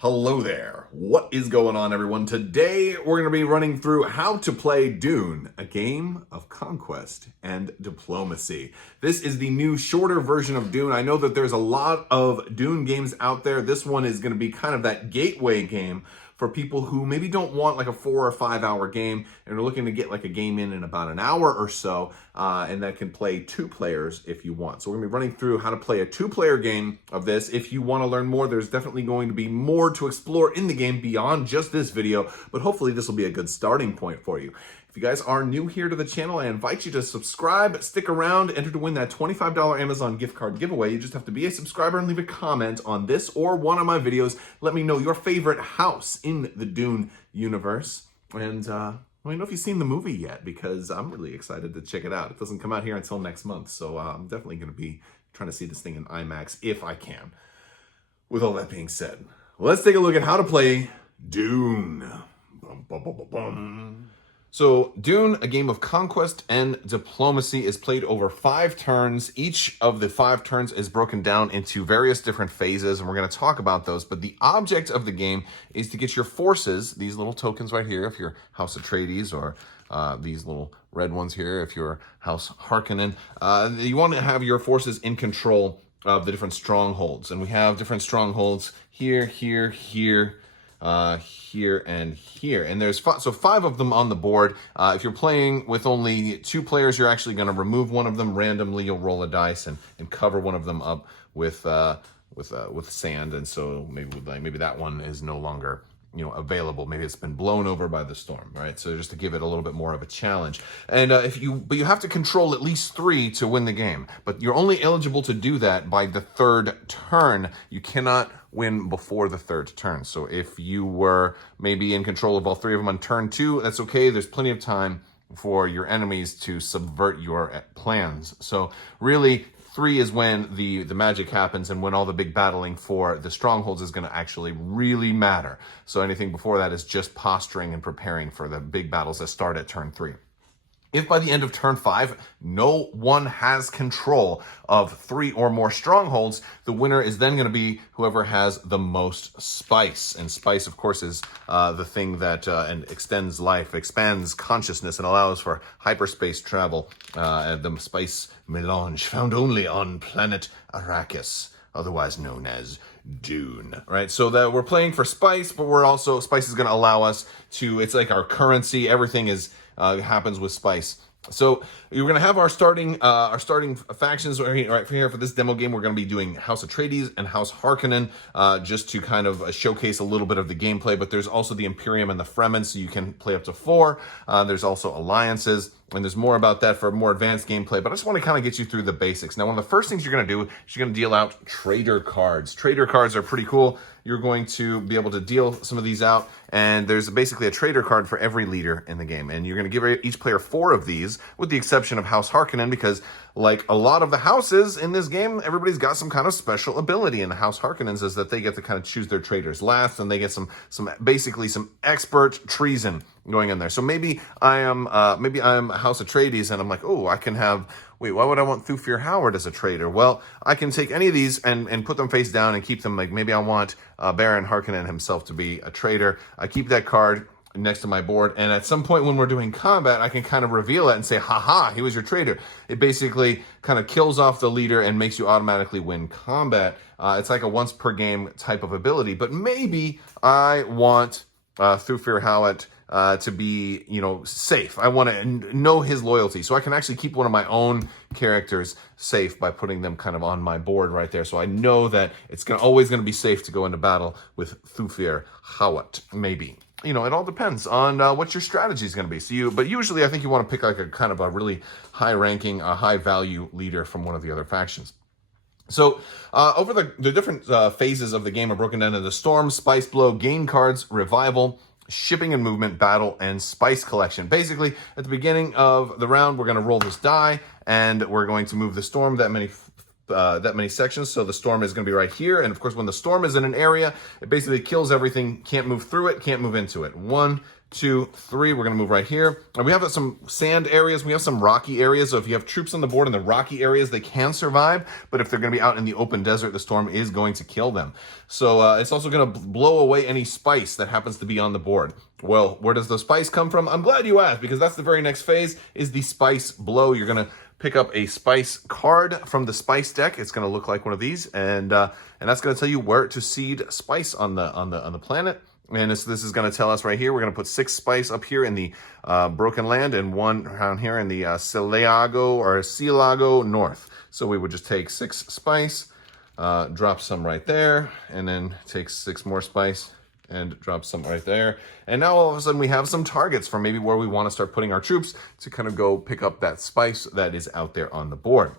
Hello there. What is going on, everyone? Today, we're going to be running through how to play Dune, a game of conquest and diplomacy. This is the new, shorter version of Dune. I know that there's a lot of Dune games out there. This one is going to be kind of that gateway game for people who maybe don't want like a 4 or 5 hour game and are looking to get like a game in about an hour or so, and that can play 2 players if you want. So we're gonna be running through how to play a 2-player game of this. If you want to learn more, there's definitely going to be more to explore in the game beyond just this video, but hopefully this will be a good starting point for you. If you guys are new here to the channel, I invite you to subscribe, stick around, enter to win that $25 Amazon gift card giveaway. You just have to be a subscriber and leave a comment on this or one of my videos. Let me know your favorite house in the Dune universe. And let me know if you've seen the movie yet, because I'm really excited to check it out. It doesn't come out here until next month, so I'm definitely going to be trying to see this thing in IMAX if I can. With all that being said, let's take a look at how to play Dune. Bum, bum, bum, bum, bum. So Dune, a game of conquest and diplomacy, is played over 5 turns. Each of the 5 turns is broken down into various different phases, and we're going to talk about those. But the object of the game is to get your forces, these little tokens right here, if you're House Atreides, or these little red ones here, if you're House Harkonnen. You want to have your forces in control of the different strongholds. And we have different strongholds here, here, here, here and here, and there's 5 of them on the board. If you're playing with only 2 players, you're actually going to remove one of them randomly. You'll roll a dice and cover one of them up with sand, and so maybe that one is no longer available. Maybe it's been blown over by the storm, right? So just to give it a little bit more of a challenge. And but you have to control at least 3 to win the game. But you're only eligible to do that by the 3rd turn. You cannot win before the 3rd turn. So if you were maybe in control of all 3 of them on turn 2, that's okay. There's plenty of time for your enemies to subvert your plans. So really, 3 is when the magic happens and when all the big battling for the strongholds is going to actually really matter. So anything before that is just posturing and preparing for the big battles that start at turn 3. If by the end of turn 5, no one has control of 3 or more strongholds, the winner is then going to be whoever has the most spice. And spice, of course, is the thing that extends life, expands consciousness, and allows for hyperspace travel. The spice melange found only on planet Arrakis, otherwise known as Dune, right? So that we're playing for spice, but we're also, spice is going to allow us to, it's like our currency. Everything is happens with spice. So you're going to have our starting factions right here for this demo game. We're going to be doing House Atreides and House Harkonnen, just to kind of showcase a little bit of the gameplay. But there's also the Imperium and the Fremen, so you can play up to 4. There's also alliances, and there's more about that for more advanced gameplay. But I just want to kind of get you through the basics. Now, one of the first things you're going to do is you're going to deal out trader cards. Trader cards are pretty cool. You're going to be able to deal some of these out, and there's basically a trader card for every leader in the game. And you're going to give each player 4 of these, with the exception of House Harkonnen, because like a lot of the houses in this game, everybody's got some kind of special ability. And House Harkonnen's is that they get to kind of choose their traders last, and they get basically some expert treason going in there. So maybe I'm House Atreides, and I'm like, oh, I can have. Wait, why would I want Thufir Howard as a trader? Well, I can take any of these and put them face down and keep them. Like maybe I want Baron Harkonnen himself to be a trader. I keep that card next to my board, and at some point when we're doing combat, I can kind of reveal it and say, haha, he was your trader. It basically kind of kills off the leader and makes you automatically win combat. It's like a once per game type of ability, but maybe I want Thufir Howard to be, safe. I want to know his loyalty. So I can actually keep one of my own characters safe by putting them kind of on my board right there. So I know that it's always going to be safe to go into battle with Thufir Howard, maybe. It all depends on what your strategy is going to be. But usually I think you want to pick like a kind of a really high-ranking, high-value leader from one of the other factions. So over the different phases of the game are broken down into Storm, Spice Blow, Gain Cards, Revival, Shipping and Movement, Battle, and Spice Collection. Basically, at the beginning of the round, we're going to roll this die, and we're going to move the Storm that many that many sections. So the storm is going to be right here. And of course, when the storm is in an area, it basically kills everything. Can't move through it, can't move into it. 1, 2, 3, we're going to move right here. And we have some sand areas, we have some rocky areas. So if you have troops on the board in the rocky areas, they can survive. But if they're going to be out in the open desert, the storm is going to kill them. So it's also going to blow away any spice that happens to be on the board. Well, where does the spice come from? I'm glad you asked, because that's the very next phase, is the spice blow. You're going to pick up a spice card from the spice deck. It's going to look like one of these, and that's going to tell you where to seed spice on the planet. And this is going to tell us right here, we're going to put 6 spice up here in the Broken Land and 1 around here in the Cielago North. So we would just take 6 spice, drop some right there, and then take 6 more spice and drop some right there. And now all of a sudden we have some targets for maybe where we want to start putting our troops to kind of go pick up that spice that is out there on the board.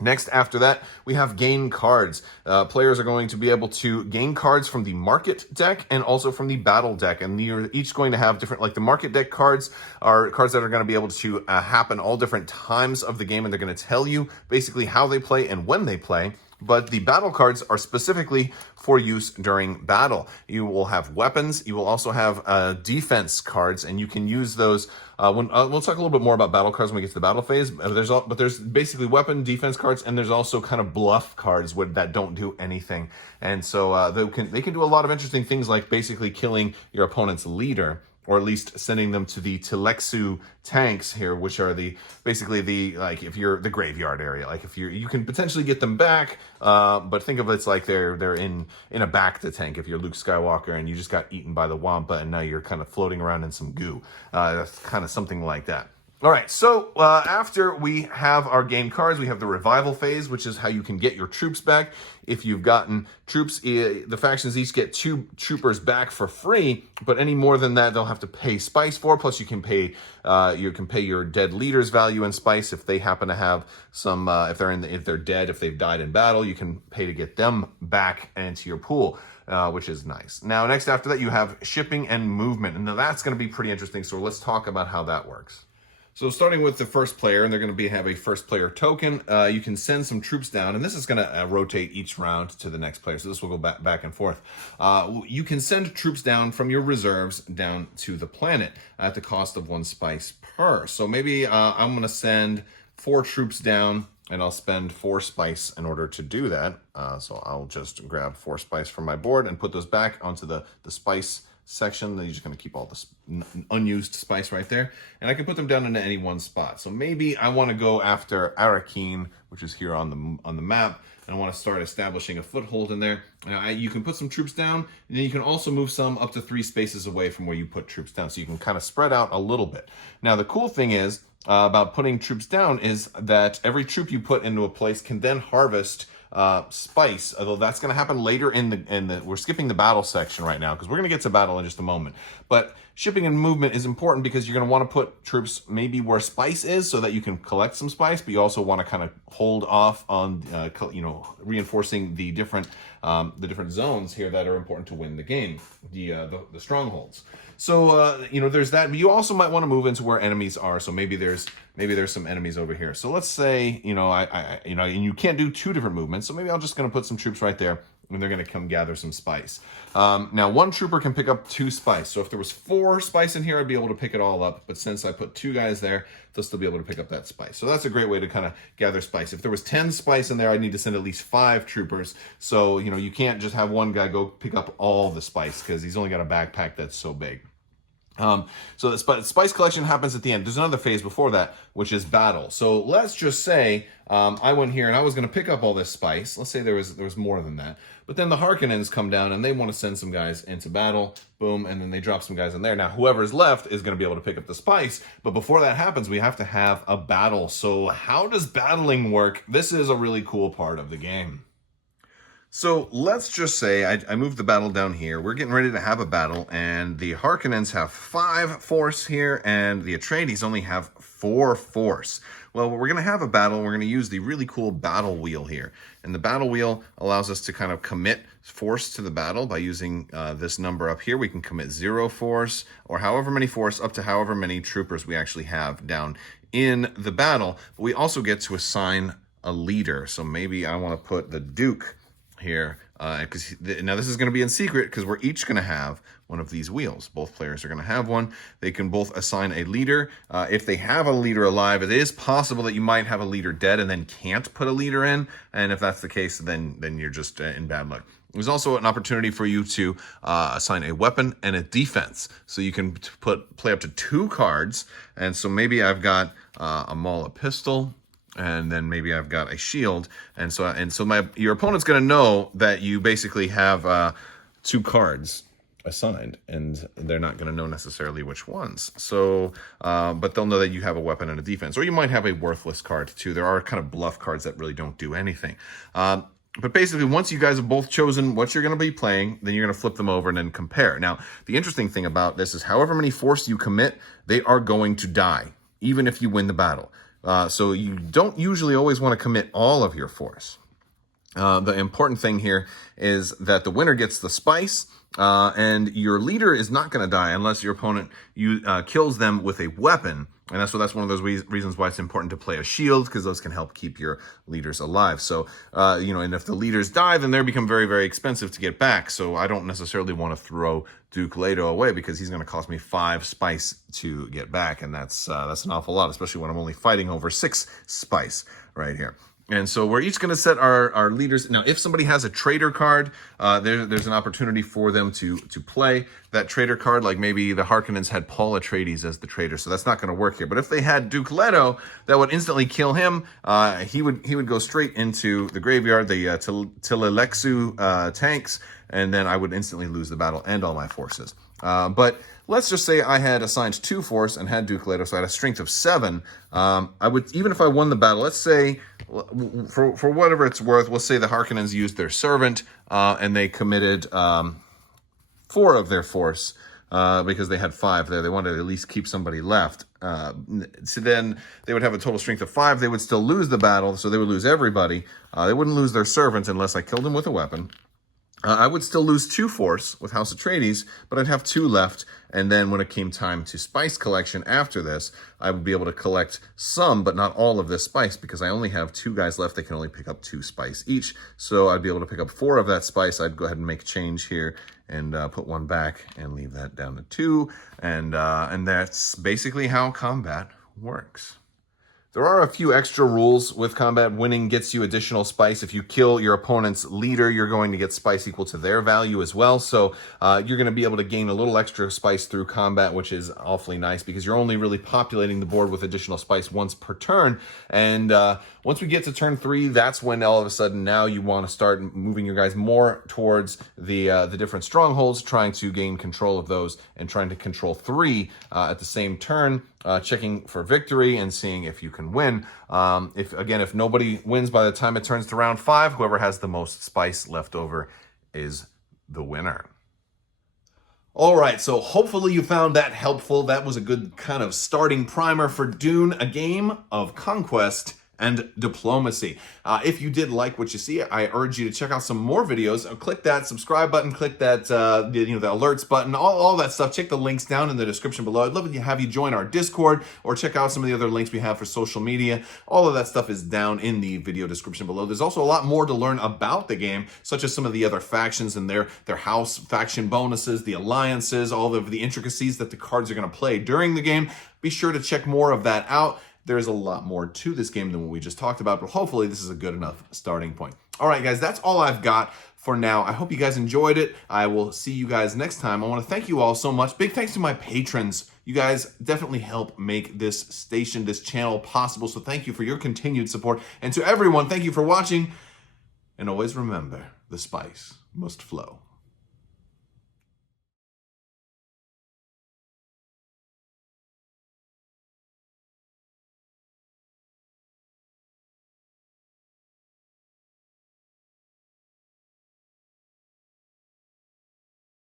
Next, after that, we have gain cards. Players are going to be able to gain cards from the market deck and also from the battle deck. And you're each going to have different, like the market deck cards are cards that are going to be able to happen all different times of the game. And they're going to tell you basically how they play and when they play. But the battle cards are specifically for use during battle. You will have weapons. You will also have defense cards, and you can use those. We'll talk a little bit more about battle cards when we get to the battle phase. But there's basically weapon defense cards, and there's also kind of bluff cards that don't do anything. And so they can do a lot of interesting things, like basically killing your opponent's leader, or at least sending them to the Telexu tanks here, which are basically if you're the graveyard area, like if you can potentially get them back, but think of it's like they're in a Bacta tank if you're Luke Skywalker and you just got eaten by the Wampa and now you're kind of floating around in some goo. That's kind of something like that. All right, so after we have our game cards, we have the revival phase, which is how you can get your troops back. If you've gotten troops, the factions each get 2 troopers back for free, but any more than that, they'll have to pay spice for. Plus, you can pay your dead leader's value in spice if they happen to have some. If they're dead, if they've died in battle, you can pay to get them back into your pool. Which is nice. Now, next after that, you have shipping and movement, and now that's going to be pretty interesting. So let's talk about how that works. So starting with the first player, and they're going to have a first player token, you can send some troops down, and this is going to rotate each round to the next player. So this will go back and forth. You can send troops down from your reserves down to the planet at the cost of 1 spice per. So maybe I'm going to send 4 troops down, and I'll spend 4 spice in order to do that. So I'll just grab 4 spice from my board and put those back onto the spice section. Then you're just going to keep all this unused spice right there, and I can put them down into any one spot. So maybe I want to go after Arakeen, which is here on the map, and I want to start establishing a foothold in there. Now you can put some troops down, and then you can also move some up to 3 spaces away from where you put troops down, so you can kind of spread out a little bit. Now the cool thing is about putting troops down is that every troop you put into a place can then harvest spice, although that's going to happen later in the we're skipping the battle section right now because we're going to get to battle in just a moment. But shipping and movement is important because you're going to want to put troops maybe where spice is so that you can collect some spice, but you also want to kind of hold off on reinforcing the different zones here that are important to win the game, the strongholds. So there's that, but you also might want to move into where enemies are. So maybe there's some enemies over here. So let's say and you can't do 2 different movements. So maybe I'm just going to put some troops right there, and they're going to come gather some spice. Now 1 trooper can pick up 2 spice. So if there was 4 spice in here, I'd be able to pick it all up. But since I put 2 guys there, they'll still be able to pick up that spice. So that's a great way to kind of gather spice. If there was 10 spice in there, I'd need to send at least 5 troopers. So you can't just have one guy go pick up all the spice because he's only got a backpack that's so big. So the spice collection happens at the end. There's another phase before that, which is battle. So let's just say I went here and I was going to pick up all this spice. Let's say there was more than that. But then the Harkonnens come down and they want to send some guys into battle. Boom, and then they drop some guys in there. Now, whoever's left is going to be able to pick up the spice. But before that happens, we have to have a battle. So how does battling work? This is a really cool part of the game. So let's just say I moved the battle down here. We're getting ready to have a battle, and the Harkonnens have 5 force here, and the Atreides only have 4 force. Well, we're going to have a battle. We're going to use the really cool battle wheel here. And the battle wheel allows us to kind of commit force to the battle by using this number up here. We can commit 0 force, or however many force, up to however many troopers we actually have down in the battle. But we also get to assign a leader. So maybe I want to put the Duke here, because now this is going to be in secret because we're each going to have one of these wheels. Both players are going to have one. They can both assign a leader. If they have a leader alive, it is possible that you might have a leader dead and then can't put a leader in. And if that's the case, then you're just in bad luck. There's also an opportunity for you to assign a weapon and a defense. So you can play up to 2 cards. And so maybe I've got a Maul, a pistol, and then maybe I've got a shield. And so your opponent's going to know that you basically have 2 cards assigned, and they're not going to know necessarily which ones. So, but they'll know that you have a weapon and a defense, or you might have a worthless card too. There are kind of bluff cards that really don't do anything. But basically, once you guys have both chosen what you're going to be playing, then you're going to flip them over and then compare. Now, the interesting thing about this is however many force you commit, they are going to die, even if you win the battle. So you don't usually always want to commit all of your force. The important thing here is that the winner gets the spice, and your leader is not going to die unless your opponent kills them with a weapon. And that's one of those reasons why it's important to play a shield, because those can help keep your leaders alive. So, and if the leaders die, then they become very, very expensive to get back. So I don't necessarily want to throw Duke Leto away because he's going to cost me 5 spice to get back. And that's an awful lot, especially when I'm only fighting over 6 spice right here. And so we're each going to set our leaders. Now, if somebody has a traitor card, there's an opportunity for them to play that traitor card. Like maybe the Harkonnens had Paul Atreides as the traitor, so that's not going to work here. But if they had Duke Leto, that would instantly kill him. He would go straight into the graveyard, the Tilelexu tanks, and then I would instantly lose the battle and all my forces. But let's just say I had assigned 2 force and had Duke Leto, so I had a strength of 7. I would, even if I won the battle, let's say, for whatever it's worth, we'll say the Harkonnens used their servant, and they committed 4 of their force, because they had 5 there. They wanted to at least keep somebody left. So then they would have a total strength of 5. They would still lose the battle, so they would lose everybody. They wouldn't lose their servant unless I killed him with a weapon. I would still lose 2 force with House Atreides, but I'd have 2 left. And then when it came time to spice collection after this, I would be able to collect some, but not all of this spice, because I only have 2 guys left. They can only pick up 2 spice each. So I'd be able to pick up 4 of that spice. I'd go ahead and make a change here and put 1 back and leave that down to 2. And that's basically how combat works. There are a few extra rules with combat. Winning gets you additional spice. If you kill your opponent's leader, you're going to get spice equal to their value as well. So you're going to be able to gain a little extra spice through combat, which is awfully nice because you're only really populating the board with additional spice once per turn. And once we get to turn 3, that's when all of a sudden now you want to start moving your guys more towards the different strongholds, trying to gain control of those and trying to control 3 at the same turn. Checking for victory and seeing if you can win. If nobody wins by the time it turns to round 5, whoever has the most spice left over is the winner. All right, so hopefully you found that helpful. That was a good kind of starting primer for Dune, a game of conquest and diplomacy. If you did like what you see, I urge you to check out some more videos. Click that subscribe button, click that the alerts button, all that stuff. Check the links down in the description below. I'd love to have you join our Discord or check out some of the other links we have for social media. All of that stuff is down in the video description below. There's also a lot more to learn about the game, such as some of the other factions and their house faction bonuses, the alliances, all of the intricacies that the cards are going to play during the game. Be sure to check more of that out. There's a lot more to this game than what we just talked about, but hopefully this is a good enough starting point. All right, guys, that's all I've got for now. I hope you guys enjoyed it. I will see you guys next time. I want to thank you all so much. Big thanks to my patrons. You guys definitely help make this station, this channel possible, so thank you for your continued support. And to everyone, thank you for watching. And always remember, the spice must flow.